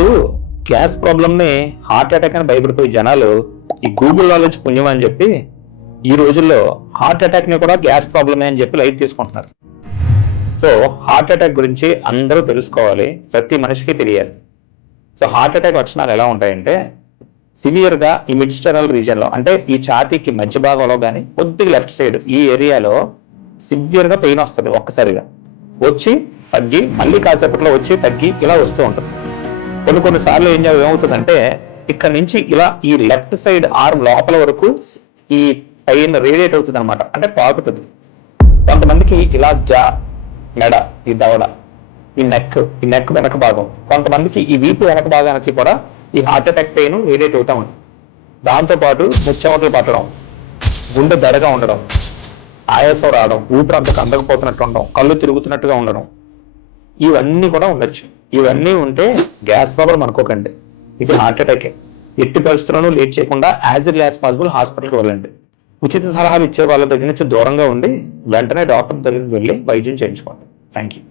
ఒకప్పుడు గ్యాస్ ప్రాబ్లమ్ని heart attack అని భయపడిపోయి జనాలు ఈ గూగుల్ నాలెడ్జ్ పుణ్యం అని చెప్పి ఈ రోజుల్లో హార్ట్ అటాక్ ని కూడా గ్యాస్ ప్రాబ్లమే అని చెప్పి లైట్ తీసుకుంటున్నారు. సో హార్ట్ అటాక్ గురించి అందరూ తెలుసుకోవాలి, ప్రతి మనిషికి తెలియాలి. సో హార్ట్ అటాక్ లక్షణాలు ఎలా ఉంటాయంటే సివియర్ గా ఈ మిడ్స్టరల్ రీజియన్ లో, అంటే ఈ ఛాతీకి మధ్య భాగంలో కానీ కొద్దిగా లెఫ్ట్ సైడ్ ఈ ఏరియాలో సివియర్ గా పెయిన్ వస్తుంది. ఒక్కసారిగా వచ్చి తగ్గి మళ్ళీ కాసేపట్లో వచ్చి తగ్గి ఇలా వస్తూ ఉంటుంది. కొన్నిసార్లు ఏమవుతుందంటే ఇక్కడ నుంచి ఇలా ఈ లెఫ్ట్ సైడ్ ఆర్మ్ లోపల వరకు ఈ పెయిన్ రేడియేట్ అవుతుంది అనమాట, అంటే పాకుతుంది. కొంతమందికి ఇలా మెడ, ఈ దవడ, ఈ నెక్ వెనక భాగం, కొంతమందికి ఈ వీపు వెనక భాగానికి కూడా ఈ హార్ట్ అటాక్ పెయిన్ రేడియేట్ అవుతా ఉంటుంది. దాంతోపాటు ముచ్చెమటలు పట్టడం, గుండె దడగా ఉండడం, ఆయాసం రావడం, ఊపిరంతకు అందకపోతున్నట్టు ఉండడం, కళ్ళు తిరుగుతున్నట్టుగా ఉండడం, ఇవన్నీ కూడా ఉండొచ్చు. ఇవన్నీ ఉంటే గ్యాస్ ప్రాబ్లం అనుకోకండి, ఇది హార్ట్ అటాకే. ఎట్టి పరిస్థితులను లేట్ చేయకుండా యాజ్ ఎర్లీ యాజ్ పాసిబుల్ హాస్పిటల్కి వెళ్ళండి. ఉచిత సలహాలు ఇచ్చే వాళ్ళ దగ్గర నుంచి దూరంగా ఉండి వెంటనే డాక్టర్ దగ్గరికి వెళ్ళి వైద్యం చేయించుకోండి. Thank you.